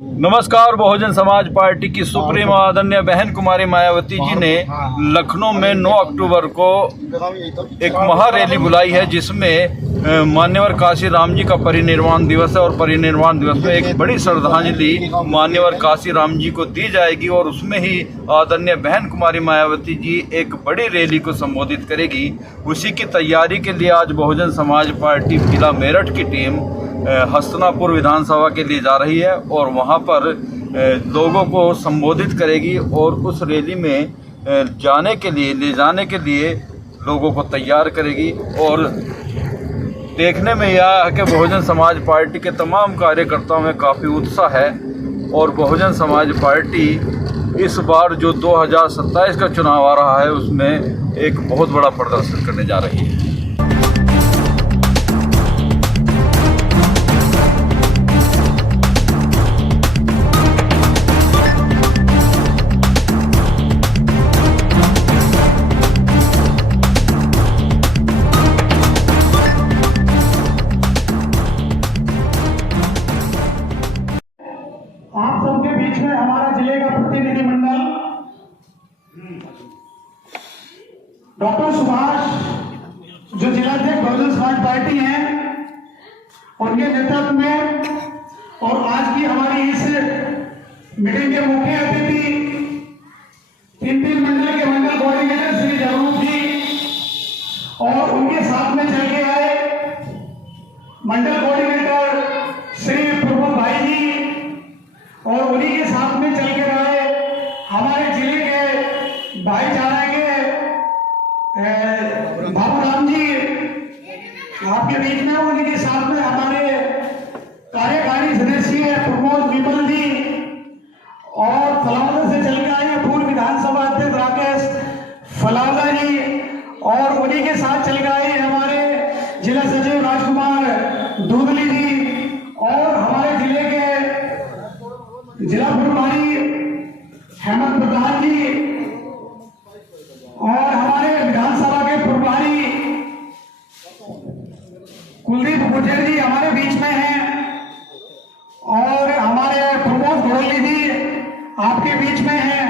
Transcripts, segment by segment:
नमस्कार। बहुजन समाज पार्टी की सुप्रीमो आदरणीय बहन कुमारी मायावती जी ने लखनऊ में 9 अक्टूबर को एक महारैली बुलाई है, जिसमें मान्यवर काशी राम जी का परिनिर्वाण दिवस है और परिनिर्वाण दिवस में एक बड़ी श्रद्धांजलि मान्यवर काशी राम जी को दी जाएगी और उसमें ही आदरणीय बहन कुमारी मायावती जी एक बड़ी रैली को संबोधित करेगी। उसी की तैयारी के लिए आज बहुजन समाज पार्टी जिला मेरठ की टीम हस्तिनापुर विधानसभा के लिए जा रही है और वहां पर लोगों को संबोधित करेगी और उस रैली में जाने के लिए ले जाने के लिए लोगों को तैयार करेगी। और देखने में यह है कि बहुजन समाज पार्टी के तमाम कार्यकर्ताओं में काफ़ी उत्साह है और बहुजन समाज पार्टी इस बार जो 2027 का चुनाव आ रहा है उसमें एक बहुत बड़ा प्रदर्शन करने जा रही है। आप सबके बीच में हमारा जिले का प्रतिनिधिमंडल डॉक्टर सुभाष जो जिलाध्यक्ष बहुजन समाज पार्टी हैं, उनके नेतृत्व में और आज की हमारी इस मीटिंग के मुख्य अतिथि 3 मंडल के मंडल कोऑर्डिनेटर श्री जरूर जी और उनके साथ में चल के आए मंडल कोऑर्डिनेटर श्री प्रमोद भाई जी और उन्हीं के साथ में चल के रहे हमारे जिले के भाईचारा के बाबूराम जी आपके बीच में, उन्हीं के साथ में हमारे कार्यकारी सदस्य प्रमोद विमल जी और फलावदा से चल के आए पूर्व विधानसभा अध्यक्ष राकेश फलावदा जी और उन्हीं के साथ चल के आए हमारे जिला सचिव राजकुमार दूधली जी और हमारे जिले के जिला प्रभारी हेमंत प्रधान जी और हमारे विधानसभा के प्रभारी कुलदीप गुर्जर जी हमारे बीच में हैं और हमारे प्रमोद घोड़ली जी आपके बीच में हैं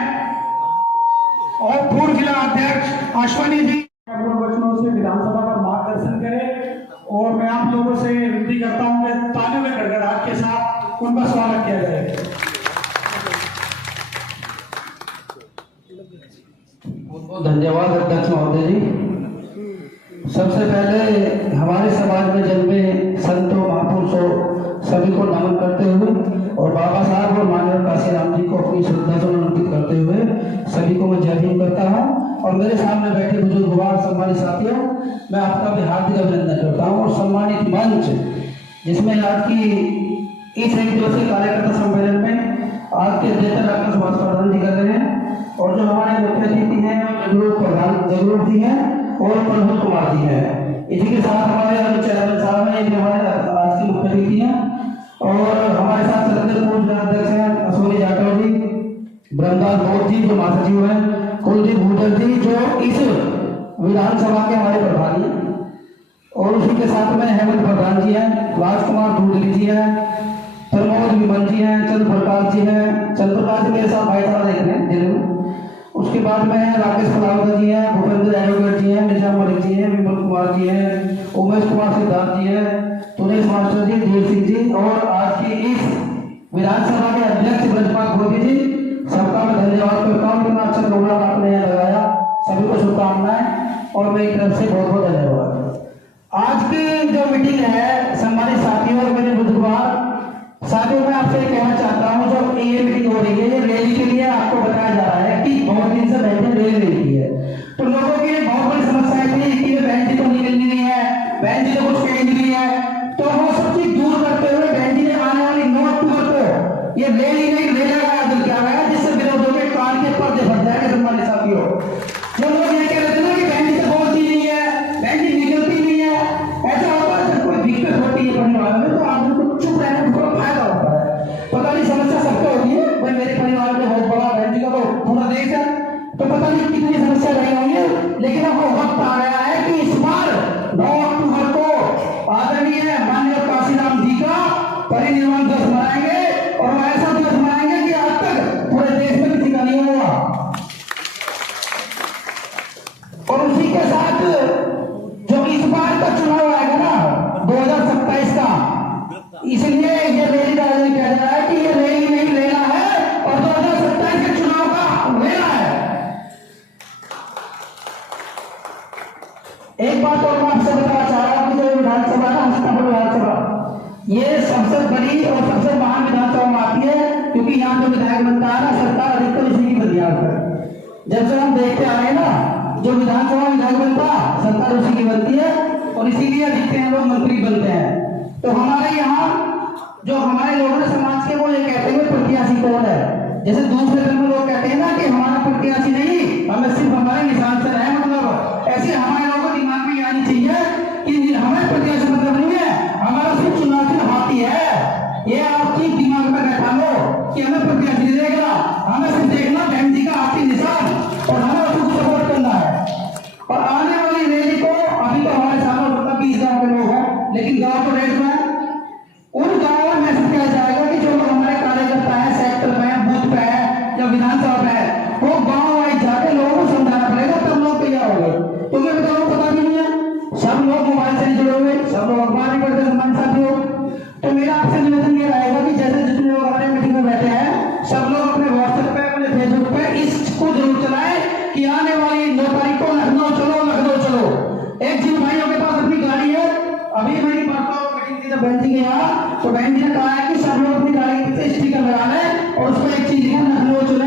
और पूर्व जिला अध्यक्ष अश्वनी जी वचनों से विधानसभा का मार्गदर्शन करें और मैं आप लोगों से विनती करता हूं कि तालियों में गड़गड़ाहट के साथ उनका स्वागत किया जाए। बहुत धन्यवाद अध्यक्ष महोदय जी। सबसे पहले हमारे समाज में जन्मे संतों महापुरुषों सभी को नमन करते हुए और बाबा साहब और माननीय काशी राम जी को अपनी श्रद्धा से अर्पित करते हुए सभी को मैं जय भीम करता हूँ और मेरे सामने बैठे बुजुर्ग सम्मानित साथियों, मैं आपका भी हार्दिक अभिनंदन करता हूँ और सम्मानित मंच जिसमें आज की इस 1 दिवसीय कार्यकर्ता सम्मेलन में आज के अध्यक्ष डॉक्टर सुभाष प्रधान जी कर रहे हैं और जो हमारे मुख्य अतिथि हैं जगरूप जी हैं और प्रमोद कुमार जी हैं। इसी के साथ हमारे चेयरमैन साहब हैं, ये हमारे आज के मुख्य अतिथि हैं और हमारे साथ छत्तीसगढ़ जिला अध्यक्ष हैं अश्वनी जाटव जी, ब्रह्मदास बोध जी जो महासचिव हैं, कुलदीप गुर्जर जी जो इस विधानसभा के हमारे प्रभारी हैं और उसी के साथ में हेमंत प्रधान जी हैं, राजकुमार दूधली जी हैं, प्रमोद विमल जी हैं, चंद्र प्रकाश जी हैं। चंद्र प्रकाश जी मेरे साथ भाईचारा देख रहे हैं जिले में। उसके बाद में राकेश फलावदा जी हैं, भूपेंद्र एडवोकेट जी हैं, निजाम मलिक जी हैं, विमल कुमार जी हैं, उमेश कुमार सिद्धार्थ जी हैं, तुनेश मास्टर जी, देव सिंह जी और आज की इस विधानसभा के अध्यक्ष ब्रजपाल गोदी जी, सबका मैं धन्यवाद करता हूँ। इतना अच्छा प्रोग्राम आपने यहाँ लगाया, सभी को शुभकामनाएं और मेरी तरफ से बहुत बहुत धन्यवाद। आज की जो मीटिंग है सम्मानित साथियों और मेरे बुजुर्ग साथियों, मैं आपसे कहना चाहता हूँ जब ये मीटिंग हो रही है, ये रैली के लिए आपको बताया जा रहा है कि बहुत दिन से बैठे रैली की है तो लोगों की बहुत बड़ी समस्या थी कि बहन जी तो निकल नहीं है, बहन जी तो कुछ कह नहीं है, तो वो सब चीज दूर करते हुए बहन जी ने आने वाली 9 अक्टूबर को ये रैली नहीं रैली का आयोजन किया गया जिससे विरोधियों के कान के पर्दे फट जाएंगे। सम्मानित साथियों, जो लोग ये कह रहे थे ना कि बहन जी तो बोलती नहीं है, बहन जी निकलती नहीं है, ऐसा होता है जब कोई दिक्कत होती है पढ़ने वाले में तो आदमी को चुप रहने में थोड़ा फायदा होता है। पता नहीं समस्या सबको होती है, भाई मेरे परिवार में बहुत बड़ा बहन जी का तो पूरा देश है तो पता नहीं कितनी समस्या रही होंगी, लेकिन अब वो वक्त आ गया है कि इस बार 9 अक्टूबर को आदरणीय माननीय काशी राम जी का परिनिर्वाण दिवस मनाएंगे और ऐसा बनाना सरकार अधिकतर इसी की बुनियाद पर। जब से हम देखते आ रहे ना, जो विधानसभा विधायक बनता सरकार उसी की बनती है और इसीलिए अधिकतर हैं लोग मंत्री बनते हैं। तो हमारे यहाँ जो हमारे लोगों ने समाज के वो ये कहते हैं प्रत्याशी कौन है, जैसे दूसरे धर्म में लोग कहते हैं ना कि हमारा प्रत्याशी नहीं, हमें सिर्फ हमारे निशान से रहे, मतलब ऐसे हमारे लोगों को दिमाग में आनी चाहिए कि हमें प्रत्याशी मतलब नहीं है, हमारा सिर्फ चुनाव की हाथी है। ये आप चीज दिमाग में बैठा लो कि हमें प्रत्याशी देगा, हमें सिर्फ देखना बहन जी का हाथी निशान और हमें उसको सपोर्ट करना है। और आने वाली रैली को अभी तो हमारे सामने 20 गाँव के लोग हैं, लेकिन गाँव तो रेट में उन गाँवों में मैसेज किया जाएगा कि जो लोग हमारे कार्यकर्ता है, सेक्टर पे है, बूथ पे है या विधानसभा पे है, वो गाँव वाइज जाके लोगों को समझाना पड़ेगा, तब लोग तैयार हो गए। तुम्हें बताओ पता भी नहीं है, सब लोग मोबाइल से जुड़े हुए, सब लोग अखबार नहीं पढ़ते सम्मान साथियों। तो मेरा आपसे निवेदन ये रहेगा कि जैसे जितने लोग हमारे मीटिंग में बैठे हैं, सब लोग अपने व्हाट्सएप पे, अपने फेसबुक पे इसको जरूर चलाएं कि आने वाली 9 तारीख को लखनऊ चलो, लखनऊ चलो। एक जिन भाइयों के पास अपनी गाड़ी है, अभी मेरी बात बहन जी के यहाँ, तो बहन जी ने कहा है कि सब लोग अपनी गाड़ी पे स्टिकर लगा लें और उसमें एक चीज है, लखनऊ चले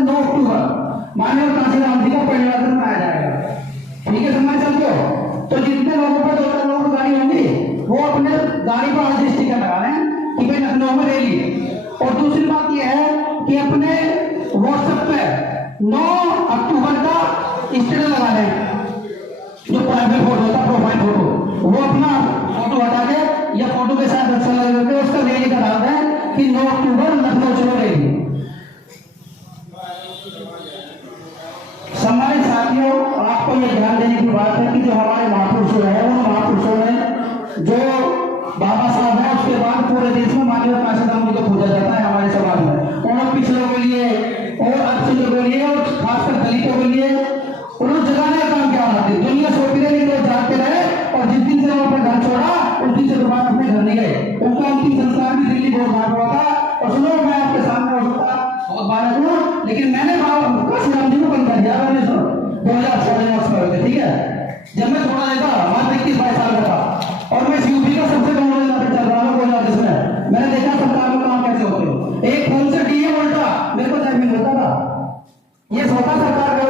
9 अक्टूबर माननीय काशीराम जी का परिवर्तन मनाया जाएगा। ठीक है, समझ सकते हो? तो जितने लोगों पर 2-4 लोगों की गाड़ी होंगी वो अपने गाड़ी पर आज स्टिकर लगा लें कि भाई लखनऊ में रैली है। और दूसरी बात यह है कि अपने व्हाट्सएप पे 9 अक्टूबर का स्टिकर लगा लें, जो प्राइवेट फोटो होता है, प्रोफाइल फोटो, वो अपना फोटो हटा के या फोटो के साथ अच्छा लगा करके उसका रैली का नाम है कि 9 अक्टूबर लखनऊ चलो रैली। सम्मानित साथियों, आपको ये ध्यान देने की बात है कि जो हमारे महापुरुषों हैं, उन महापुरुषों ने जो बाबा साहब है, उसके बाद पूरे देश में माननीय काशीराम जी को पूजा जाता है हमारे समाज में। उन्होंने पिछड़ों के लिए और अल्पसंख्यकों के लिए और खासकर दलितों के लिए उन्होंने जगाने का काम किया। दुनिया सोती रही, लोग जागते रहे और जिस दिन से वो अपना घर छोड़ा उस दिन से दोबारा अपने घर नहीं गए। उनका अंतिम संस्कार भी दिल्ली बोर्ड में हुआ था। और सुनो, मैं आपके सामने हो सकता बहुत बार हूँ, लेकिन मैंने काशीराम जी को बंद कर दिया 2014 में, ठीक है, जब मैं थोड़ा देखा मात्र 21-22 साल का था और मैं यूपी का सबसे कम चल रहा हूँ 2010 में। मैंने देखा सरकार में काम कैसे होते हो, एक फोन से डीएम उल्टा मेरे को जमीन मिलता था, ये सोचा सरकार को,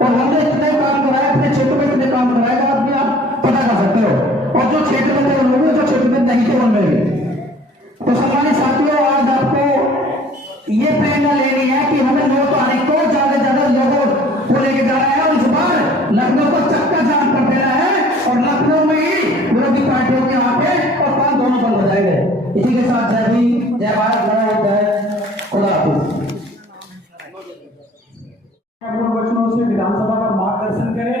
और हमने इतने काम कराए, अपने क्षेत्र में इतने काम कराए तो आप भी आप पता कर सकते हो। और जो क्षेत्र में थे लोग, जो क्षेत्र में नहीं थे उनमें भी। तो सम्मानित साथियों, आज आपको ये प्रेरणा लेनी है कि हमें 9 तारीख को ज्यादा से ज्यादा लोगों को लेके जाना है और इस बार लखनऊ को चक्का जाम कर देना है और लखनऊ में ही विरोधी पार्टियों के यहाँ पे और काम दोनों बंद हो जाएंगे। इसी के साथ जय भीम, जय भारत, जय खुदा हाफिज। वचनों से विधानसभा का मार्गदर्शन करें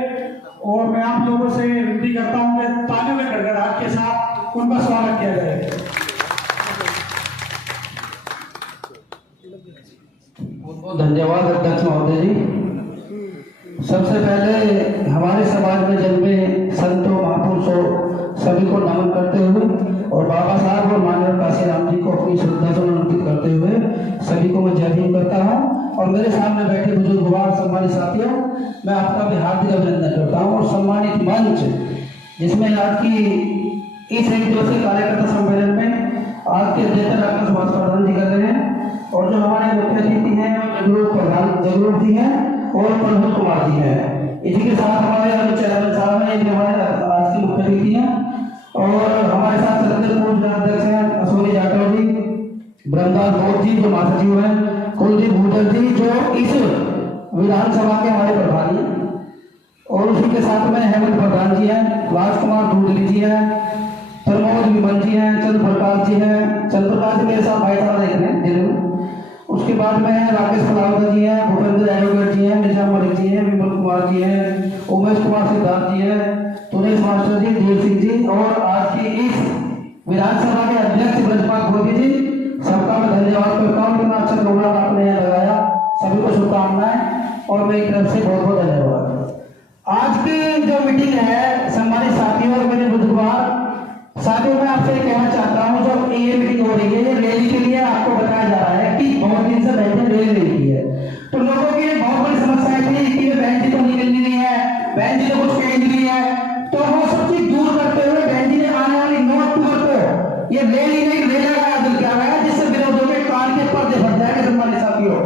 और मैं आप लोगों से विनती करता हूं कि तालियों में गड़गड़ाहट के साथ उनका स्वागत किया जाए। बहुत धन्यवाद अध्यक्ष महोदय जी। सबसे पहले हमारे समाज में जन्मे संतों, महापुरुषों सभी को नमन करते हुए और बाबा साहब और माननीय काशीराम जी को अपनी श्रद्धा से नमस्कृत करते हुए सभी को मैं जय भीम करता हूँ। और मेरे सामने बैठे बुजुर्ग सम्मानित साथियों, मैं आपका भी हार्दिक अभिनंदन करता हूँ। और सम्मानित मंच जिसमें आज की इस 1 दिवसीय कार्यकर्ता सम्मेलन में आज के अध्यक्ष डॉक्टर सुभाष प्रधान जी कर रहे हैं और जो हमारे मुख्य अतिथि हैं जगरूप जी हैं और प्रमोद कुमार जी हैं। इसी के साथ हमारे चेयरमैन साहब हैं, हमारे आज के मुख्य अतिथि हैं। और हमारे साथ पूर्व अध्यक्ष हैं अश्विनी जाटव जी, ब्रह्मदास बोध जी जो महासचिव हैं, कुलदीप भूजल जी जो इस विधानसभा के हमारे प्रभारी हैं, और उसी के साथ में हेमंत प्रधान जी हैं, राजकुमार दूधली जी हैं, प्रमोद विमल जी हैं, चंद्र प्रकाश जी हैं। चंद्र प्रकाश जी मेरे साथ भाईचारा देख रहे हैं दिल्ली में। उसके बाद में राकेश फलावता जी हैं, भूपेंद्र एडवोकेट जी हैं, मिर्जा मलिक जी हैं, विमल कुमार जी हैं, उमेश कुमार सिद्धार्थ जी हैं, तुरेश मास्टर जी, देव सिंह जी और आज की इस विधानसभा के अध्यक्ष ब्रजपाल गोदी जी, सबका मैं धन्यवाद करता हूँ। इतना अच्छा प्रोग्राम आपने यहाँ लगाया, सभी को शुभकामनाएं और मेरी तरफ से बहुत बहुत धन्यवाद। आज की जो मीटिंग है सम्मानित साथियों और मेरे बुजुर्ग साथियों, मैं आपसे कहना चाहता हूँ, जब ये मीटिंग हो रही है, ये रैली के लिए आपको बताया जा रहा है कि बहुत दिन से बहन जी रैली नहीं की है, तो लोगों की बहुत बड़ी समस्या थी कि बहन जी तो निकलनी नहीं है, बहन जी तो कुछ कहेंगी नहीं है। तो वो सब चीज दूर करते हुए बहन जी ने आने वाली 9 अक्टूबर को ये रैली नहीं, रैली का आयोजन किया गया है, जिससे विरोधियों के कान के पर्दे फट जाएंगे। सम्मानित साथियों,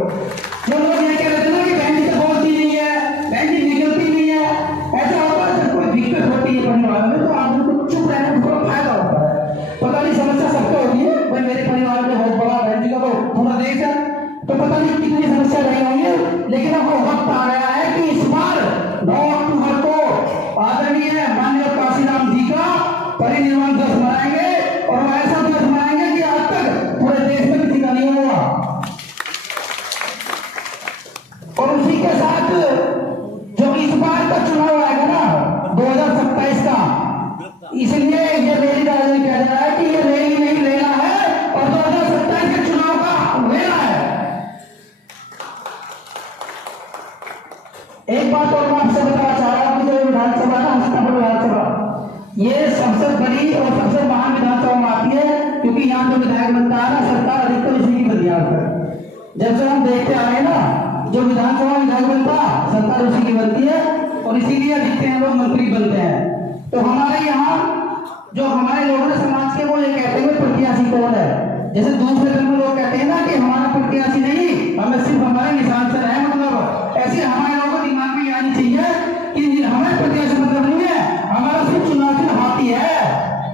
तो पता नहीं कितनी समस्या रही होंगी, लेकिन अब वो वक्त आ गया है कि इस बार 9 अक्टूबर को आदरणीय माननीय काशीराम जी का परिनिर्वाण दिवस मनाएंगे, और हम ऐसा दिवस मनाएंगे कि आज तक पूरे देश में किसी का नहीं हुआ। और उसी के साथ जो इस बार का चुनाव आएगा ना 2027 का, इसलिए ये मेरी राजनीति कह रहा है कि ये रैली नहीं लेना है और 2027 के चुनाव का लेना है। एक बात और मैं आपसे बताना चाह रहा हूं कि जो विधानसभा ना हस्तापुर विधानसभा, ये सबसे बड़ी और सबसे महान विधानसभा में आती है, क्योंकि यहाँ जो विधायक बनता है ना, सरकार अधिकतर इसी की बनती है। जब से हम देखते आ रहे हैं ना, जो विधानसभा विधायक बनता सरकार उसी की बनती है, और इसीलिए अधिकतर लोग मंत्री बनते हैं। तो हमारे यहाँ जो हमारे लोगों समाज के वो ये कहते हैं प्रत्याशी कौन है, जैसे दूसरे धर्म में लोग कहते हैं ना कि हमारा प्रत्याशी नहीं, हमें सिर्फ हमारे निशान से रहे, मतलब ऐसे हमारे लोगों को दिमाग में आनी चाहिए कि हमें प्रत्याशी मतलब नहीं है, हमारा सिर्फ चुनाव की हाथी है।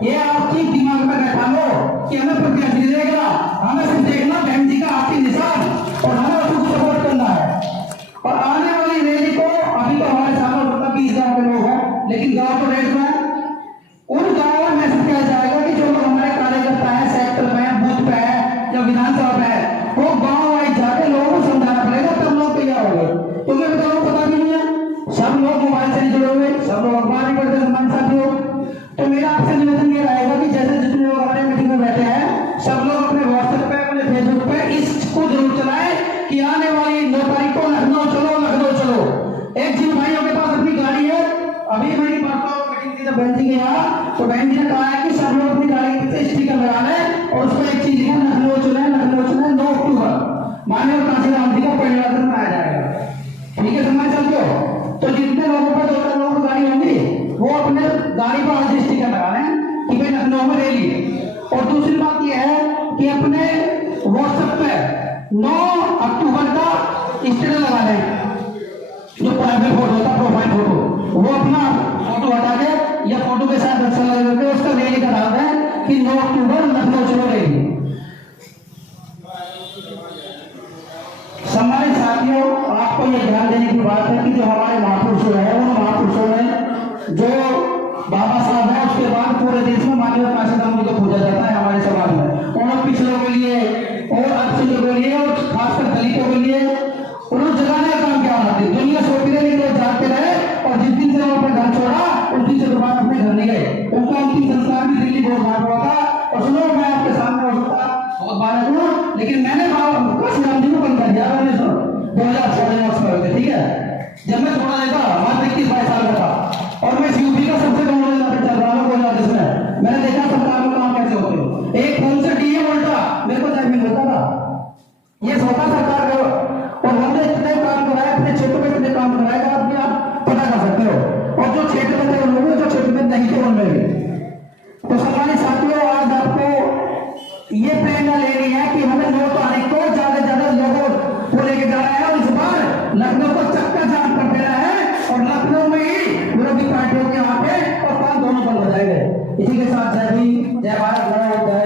ये आप चीज दिमाग में बैठा लो कि हमें प्रत्याशी नहीं देगा, हमें सिर्फ देखना बहन जी का हाथी निशान और हमें उसको सपोर्ट करना है। और आने वाली रैली को अभी तो हमारे सामने मतलब 20 गाँव के लोग हैं, लेकिन गाँव तो रेट में उन गाँवों में मैसेज किया जाएगा कि जो लोग हमारे कार्यकर्ता है, सेक्टर पे है, बूथ पे है या विधानसभा पे है, वो गाँव वाइज जाके लोगों को समझाना पड़ेगा, तब लोग तैयार हो गए। तुम्हें बताओ पता भी नहीं है, सब लोग मोबाइल से नहीं जुड़े हुए, सब लोग अखबार नहीं पढ़ते सम्मान साथियों। तो मेरा आपसे निवेदन ये रहेगा कि जैसे जितने लोग हमारे मीटिंग में बैठे हैं, सब लोग अपने व्हाट्सएप पे, अपने फेसबुक पे इसको जरूर चलाएं कि आने वाली 9 तारीख को लखनऊ चलो, लखनऊ चलो। एक जिन भाइयों के पास अपनी गाड़ी है, अभी मेरी बात मीटिंग थी बहन जी के यहाँ, तो बहन जी ने कहा है कि सब लोग अपनी गाड़ी के पीछे स्टिकर लगा लें और उसको एक चीज लिखा, लखनऊ चले, लखनऊ चले 9 अक्टूबर माननीय काशीराम जी का परिनिर्वाण मनाया जाएगा। ठीक है सम्मान साथियों। तो जितने लोगों पर 2 लोगों की गाड़ी होंगी, वो अपने गाड़ी पर आज स्टिकर लगा लें कि भाई लखनऊ में रैली है। और दूसरी बात यह है कि अपने व्हाट्सएप पे 9 अक्टूबर का स्टिकर लगा लें, जो प्राइवेट फोटो होता है, प्रोफाइल फोटो, वो अपना फोटो हटा के या फोटो के साथ अच्छा लगा करके उसका रैली का डाल दें कि 9 अक्टूबर लखनऊ चलो रैली। सम्मानित साथियों, आपको ये ध्यान देने की बात है कि जो हमारे महापुरुष है, उन महापुरुषों में जो बाबा साहब है, उसके बाद पूरे देश में माननीय काशीराम जी को पूजा जाता है हमारे समाज में। उन पिछड़ों के लिए और अक्षरों के लिए और खासकर दलितों के लिए उन्होंने जगाने का काम किया। दुनिया सोती रही, लोग जागते रहे, और जिस दिन से वो अपना घर छोड़ा उस दिन से दोबारा अपने घर नहीं गए। उनका अंतिम संस्कार भी दिल्ली बहुत भाग हुआ था। और सुनो, मैं आपके सामने हो सकता बहुत बार हूँ, लेकिन मैंने काशीराम जी को बंद कर दिया। मैंने 2014 में, ठीक है, जब मैं थोड़ा देखा मात्र 21-22 साल का था, और मैं यूपी का सबसे कम चल रहा हूँ, जिसमें मैंने देखा सरकार में काम कैसे होते हो। एक फोन से डीएम उल्टा मेरे को टाइम मिलता था, ये छोटा सरकार का, और हमने इतने काम कराए, अपने क्षेत्र में इतने काम कराए, आप भी आप पता कर सकते हो। और जो क्षेत्र में थे लोग, जो क्षेत्र में नहीं थे उनमें भी। तो सम्मानित साथियों, आज आपको ये प्रेरणा लेनी है कि हमें 9 तारीख को ज्यादा से ज्यादा लोगों को लेके जाना है, और इस बार लखनऊ को चक्का जाम कर देना है, और लखनऊ में ही विरोधी पार्टियों के यहाँ पे और काम दोनों बंद हो जाएंगे। इसी के साथ जय भीम, जय भारत, जय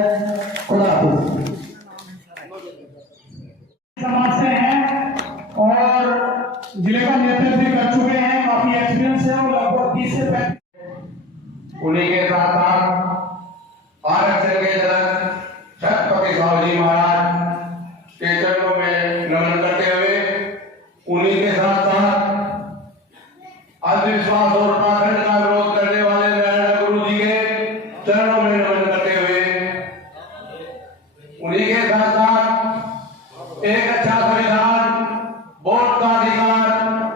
खुदा हाफिज। समाज से हैं और जिले का नेतृत्व भी कर चुके हैं, काफी एक्सपीरियंस है, और लगभग 30 से 35 उन्हीं के साथ साथ आरक्षण के जनक छत्रपति शिवाजी महाराज के चरणों में नमन करते हुए, उन्हीं के साथ साथ अंधविश्वास और पाखंड का विरोध करने वाले नारायण गुरु जी के चरणों में नमन करते हुए, उन्हीं के साथ साथ एक अच्छा संविधान, वोट का अधिकार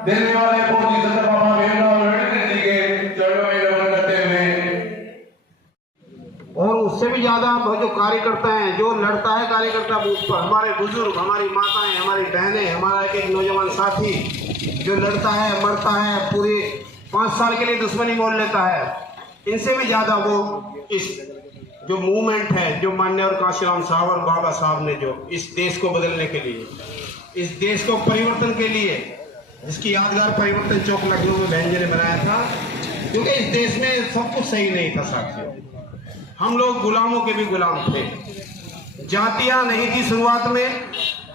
देने वाले बोधिसत्व बाबा भीमराव अम्बेडकर जी के चरणों में नमन करते हुए, और उससे भी ज्यादा जो कार्यकर्ता हैं, जो लड़ता है कार्यकर्ता बूथ पर, हमारे बुजुर्ग, हमारी माताएं, हमारी बहनें, हमारा एक नौजवान साथी जो लड़ता है, मरता है, पूरी 5 साल के लिए दुश्मनी मोल लेता है, इनसे भी ज्यादा वो इस जो मूवमेंट है, जो माननीय काशीराम साहब और बाबा साहब ने जो इस देश को बदलने के लिए, इस देश को परिवर्तन के लिए, जिसकी यादगार परिवर्तन चौक लखनऊ में बहन जी ने बनाया था, क्योंकि इस देश में सब कुछ सही नहीं था साथियों। हम लोग गुलामों के भी गुलाम थे, जातियां नहीं थी शुरुआत में,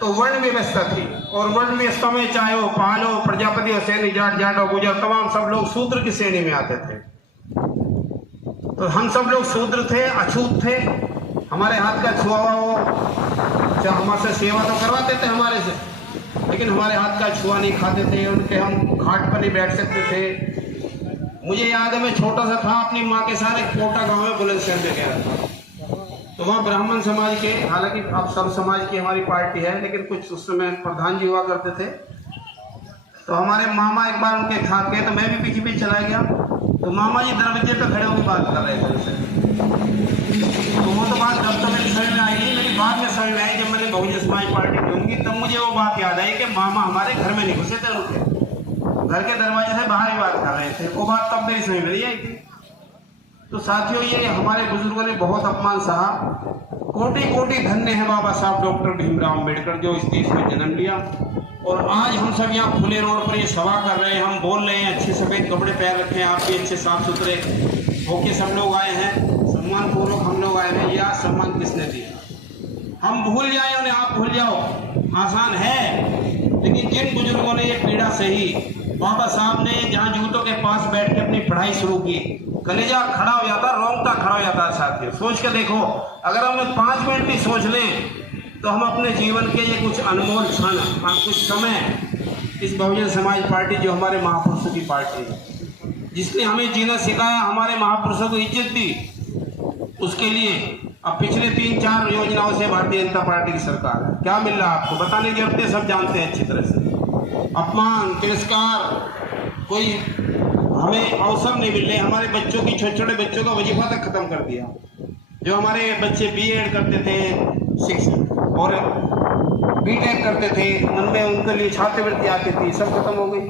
तो वर्ण व्यवस्था थी, और वर्ण व्यवस्था में चाहे वो पाल हो, प्रजापति हो, सैनी, जाट जाट और गुजर, तमाम सब लोग शूद्र की श्रेणी में आते थे। तो हम सब लोग शूद्र थे, अछूत थे। हमारे हाथ का छुआ हुआ हो, चाहे हमारे से सेवा तो करवाते थे हमारे से, लेकिन हमारे हाथ का छुआ नहीं खाते थे, उनके हम घाट पर नहीं बैठ सकते थे। मुझे याद है मैं छोटा सा था, अपनी माँ के साथ एक कोटा गांव में बुलंदशहर में गया था। तो वहाँ ब्राह्मण समाज के, हालांकि अब सब समाज की हमारी पार्टी है, लेकिन कुछ उस समय प्रधान जी हुआ करते थे। तो हमारे मामा एक बार उनके खा के, तो मैं भी पीछे पीछे चला गया। तो मामा जी दरवाजे पे खड़े होकर बात कर रहे थे उनसे। तो वो तो बात जब तक मेरी समझ में आई नहीं, मेरी बाद में समझ में आई जब मैंने बहुजन समाज पार्टी की उनकी, तब मुझे वो बात याद आई कि मामा हमारे घर में नहीं घुसे थे, उनके घर के दरवाजे से बाहर ही बात कर रहे थे। वो बात तब मेरी समझ में नहीं आई थी। तो साथियों, ये हमारे बुजुर्गों ने बहुत अपमान सहा। कोटि कोटि धन्य है बाबा साहब डॉक्टर भीमराव अम्बेडकर, जो इस देश में जन्म लिया। और आज हम सब यहाँ खुले रोड पर ये सभा कर रहे हैं, हम बोल रहे हैं, अच्छे सफेद कपड़े पहन रखे हैं, आप भी अच्छे साफ सुथरे होके सब लोग आए हैं, सम्मान पूर्वक हम लोग आए हैं। यह सम्मान किसने दिया? हम भूल जाए उन्हें, आप भूल जाओ, आसान है। लेकिन जिन बुजुर्गों ने ये पीड़ा सही, बाबा साहब ने जहाँ जूतों के पास बैठ के अपनी पढ़ाई शुरू की, कलेजा खड़ा हो जाता, रोंगटा खड़ा हो जाता। साथियों, सोच के देखो, अगर हम 5 मिनट भी सोच लें तो हम अपने जीवन के ये कुछ अनमोल क्षण, कुछ समय, इस बहुजन समाज पार्टी जो हमारे महापुरुषों की पार्टी है, जिसने हमें जीना सिखाया, हमारे महापुरुषों को इज्जत दी, उसके लिए अब पिछले 3-4 योजनाओं से भारतीय जनता पार्टी की सरकार है। क्या मिल रहा है आपको बताने की जरूरत है, सब जानते हैं अच्छी तरह से। अपमान, तिरस्कार, कोई हमें अवसर नहीं मिल रहे। हमारे बच्चों की, छोटे छोटे बच्चों का वजीफा तक खत्म कर दिया। जो हमारे बच्चे बीएड करते थे, शिक्षक और बीटेक करते थे, उनमें उनके लिए छात्रवृत्ति आती थी, सब खत्म हो गई।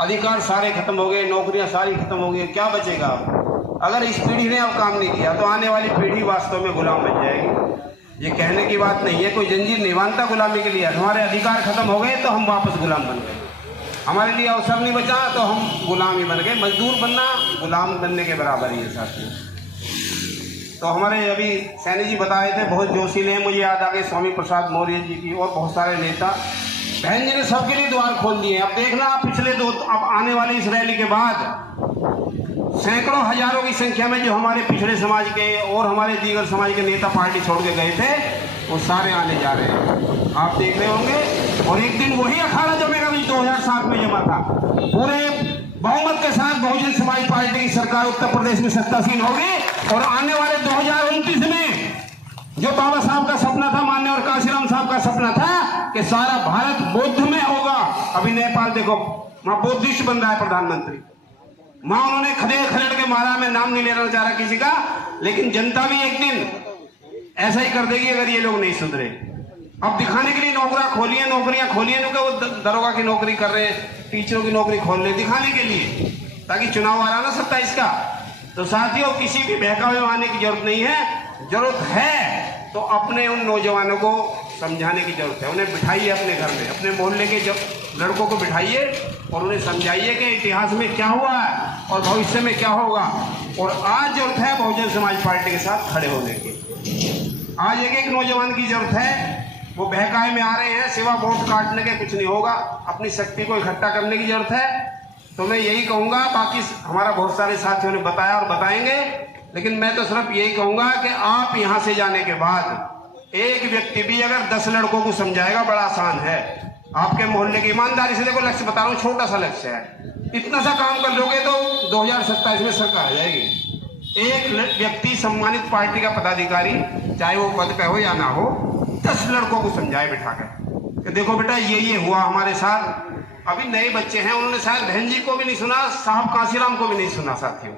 अधिकार सारे खत्म हो गए, नौकरियां सारी खत्म हो गई। क्या बचेगा? अगर इस पीढ़ी ने अब काम नहीं किया तो आने वाली पीढ़ी वास्तव में गुलाम बन जाएगी। ये कहने की बात नहीं है, कोई जंजीर नहीं बांधता गुलामी के लिए। हमारे अधिकार खत्म हो गए तो हम वापस गुलाम बन गए, हमारे लिए अवसर नहीं बचा तो हम गुलाम ही बन गए। मजदूर बनना गुलाम बनने के बराबर ही है साथियों। तो हमारे अभी सैनी जी बताए थे, बहुत जोशीले हैं, मुझे याद आ गए स्वामी प्रसाद मौर्य जी की और बहुत सारे नेता। बहन जी ने सबके लिए द्वार खोल दिए। अब देखना, पिछले अब आने वाली इस रैली के बाद सैकड़ों हजारों की संख्या में जो हमारे पिछड़े समाज के और हमारे दीगर समाज के नेता पार्टी छोड़ के गए थे, वो सारे आने जा रहे हैं, आप देख रहे होंगे। और एक दिन वही अखाड़ा जमेगा जो 2007 में जमा था। पूरे बहुमत के साथ बहुजन समाज पार्टी की सरकार उत्तर प्रदेश में सत्तासीन होगी। और आने वाले 2029 में जो बाबा साहब का सपना था, माननीय काशीराम साहब का सपना था कि सारा भारत बौद्ध में होगा। अभी नेपाल देखो, वहां बुद्धिस्ट बन रहा है प्रधानमंत्री। वहां उन्होंने खदेड़ के मारा, मैं नाम नहीं लेना चाह रहा किसी का, लेकिन जनता भी एक दिन ऐसा ही कर देगी अगर ये लोग नहीं सुधरे। अब दिखाने के लिए नौकरियां खोली है, वो दरोगा की नौकरी कर रहे हैं, टीचरों की नौकरी खोल रहे, दिखाने के लिए, ताकि चुनाव आ रहा ना 27 का। तो साथियों, किसी भी बहकावे में आने की जरूरत नहीं है। जरूरत है तो अपने उन नौजवानों को समझाने की जरूरत है। उन्हें बिठाइए अपने घर में, अपने मोहल्ले के जब लड़कों को बिठाइए और उन्हें समझाइए कि इतिहास में क्या हुआ है और भविष्य में क्या होगा। और आज जरूरत है बहुजन समाज पार्टी के साथ खड़े होने की। आज एक नौजवान की जरूरत है। वो बहकावे में आ रहे हैं, सिवा वोट काटने के कुछ नहीं होगा। अपनी शक्ति को इकट्ठा करने की जरूरत है। तो मैं यही कहूंगा, बाकी हमारा बहुत सारे साथियों ने बताया और बताएंगे, लेकिन मैं तो सिर्फ यही कहूंगा कि आप यहां से जाने के बाद एक व्यक्ति भी अगर 10 लड़कों को समझाएगा, बड़ा आसान है। आपके मोहल्ले की ईमानदारी से देखो, लक्ष्य बता रहा हूँ, छोटा सा लक्ष्य है। इतना सा काम कर लोगे तो 2027 में सरकार आ जाएगी। एक व्यक्ति, सम्मानित पार्टी का पदाधिकारी, चाहे वो पद पे हो या ना हो, 10 लड़कों को समझाए बिठा कर, देखो बेटा ये हुआ हमारे साथ। अभी नए बच्चे हैं, उन्होंने शायद बहन जी को भी नहीं सुना, साहब काशीराम को भी नहीं सुना साथियों,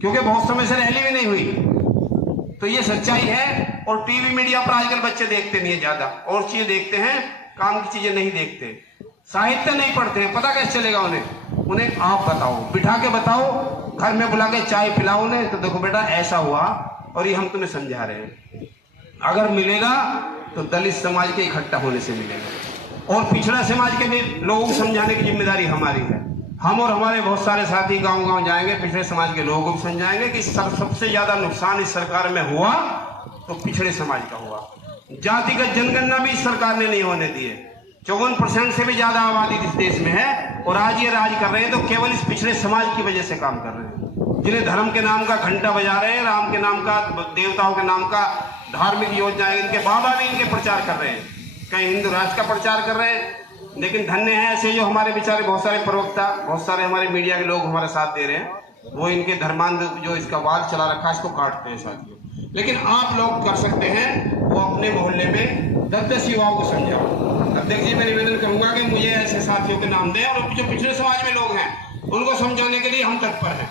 क्योंकि बहुत समय से रैली भी नहीं हुई। तो ये सच्चाई है। और टीवी मीडिया पर आजकल बच्चे देखते नहीं है, ज्यादा और चीजें देखते हैं, काम की चीजें नहीं देखते, साहित्य नहीं पढ़ते हैं। पता कैसे चलेगा उन्हें आप बताओ, बिठा के बताओ, घर में बुला के चाय पिलाओ उन्हें, तो देखो बेटा ऐसा हुआ और ये हम तुम्हें समझा रहे हैं। अगर मिलेगा तो दलित समाज के इकट्ठा होने से मिलेगा, और पिछड़ा समाज के भी लोगों को समझाने की जिम्मेदारी हमारी है। हम और हमारे बहुत सारे साथी गांव-गांव जाएंगे, पिछड़े समाज के लोगों को समझाएंगे कि सबसे ज्यादा नुकसान इस सरकार में हुआ तो पिछड़े समाज का हुआ। जातिगत जनगणना भी सरकार ने नहीं होने दी है। 54% से भी ज्यादा आबादी इस देश में है और आज ये राज कर रहे हैं तो केवल इस पिछड़े समाज की वजह से काम कर रहे हैं, जिन्हें धर्म के नाम का घंटा बजा रहे हैं, राम के नाम का, देवताओं के नाम का धार्मिक योजनाएं, इनके बाबा भी इनके प्रचार कर रहे हैं, कहीं हिंदू राष्ट्र का प्रचार कर रहे हैं। लेकिन धन्य है ऐसे जो हमारे बेचारे बहुत सारे प्रवक्ता, बहुत सारे हमारे मीडिया के लोग हमारा साथ दे रहे हैं, वो इनके धर्मांध जो इसका वाल चला रखा है इसको काटते हैं साथियों। लेकिन आप लोग कर सकते हैं, वो अपने मोहल्ले में 10-10 युवाओं को समझाओ। अध्यक्ष जी मैं निवेदन करूंगा कि मुझे ऐसे साथियों के नाम दें और जो पिछले समाज में लोग हैं उनको समझाने के लिए हम तत्पर हैं।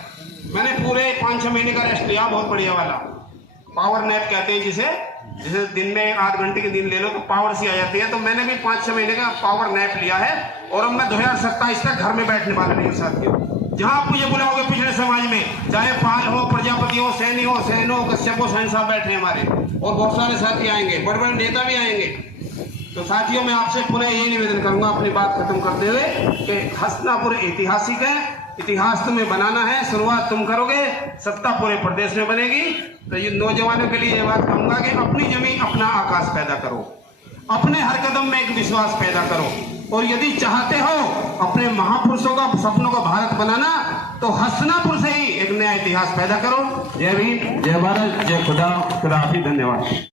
मैंने पूरे 5-6 महीने का रेस्ट लिया, बहुत बढ़िया वाला पावर नैप कहते हैं जिसे दिन में 8 घंटे की नींद ले लो तो पावर सी आ जाती है। तो मैंने भी 5-6 महीने का पावर नैप लिया है और अब मैं 2027 तक घर में बैठने वाला नहीं हूँ साथियों। जहां आप मुझे बुलाओगे पिछड़े समाज में, चाहे पाल हो, प्रजापति हो, सैनी हो, सैनो, कश्यप हो, सैन साहब बैठे हमारे और बहुत सारे साथी आएंगे, बड़े बड़े नेता भी आएंगे। तो साथियों मैं आपसे पुनः यही निवेदन करूंगा अपनी बात खत्म करते हुए कि हसनापुर ऐतिहासिक है, इतिहास तुम्हें बनाना है, शुरुआत तुम करोगे, सत्ता पूरे प्रदेश में बनेगी। तो ये नौजवानों के लिए ये बात कहूंगा कि अपनी जमीन अपना आकाश पैदा करो, अपने हर कदम में एक विश्वास पैदा करो और यदि चाहते हो अपने महापुरुषों का सपनों का भारत बनाना तो हसनापुर से ही एक नया इतिहास पैदा करो। जय भीम, जय भारत, जय खुदा, खुदा हाफिज, धन्यवाद।